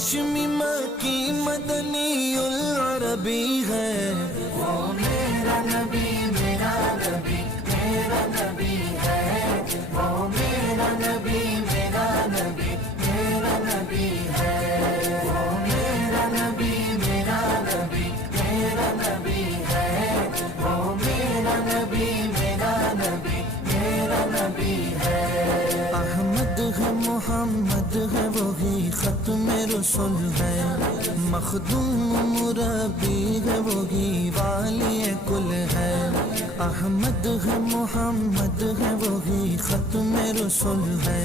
ہاشمی مکی مدنی العربی ہے، وہ میرا نبی میرا نبی میرا نبی ہے، وہ میرا نبی میرا نبی میرا نبی ہے، وہ میرا نبی میرا نبی میرا نبی ہے، وہ میرا نبی میرا نبی میرا نبی ہے۔ احمد ہے محمد ہے وہی ختم رسول ہے، مخدوم مربی ہے وہی والی کل ہے، احمد ہے محمد ہے وہی ختم رسول ہے،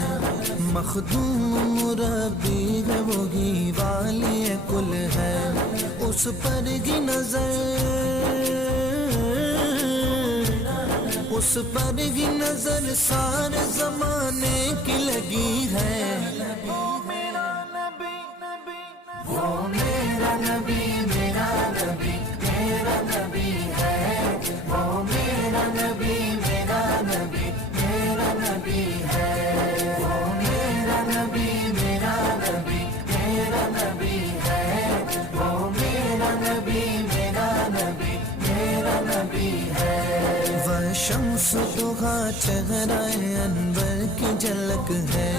مخدوم مربی ہے وہی والی کل ہے، اس پر کی اس پر ہی نظر سارے زمانے کی لگی ہے، وہ میرا نبی وہ میرا نبی میرا نبی میرا نبی ہے، وہ میرا نبی میرا نبی میرا نبی ہے، وہ میرا نبی میرا نبی میرا نبی ہے، وہ میرا نبی میرا نبی میرا نبی ہے۔ وہ شمس دہا چہرہ انور کی جھلک ہے،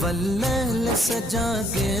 واللیل سجا کے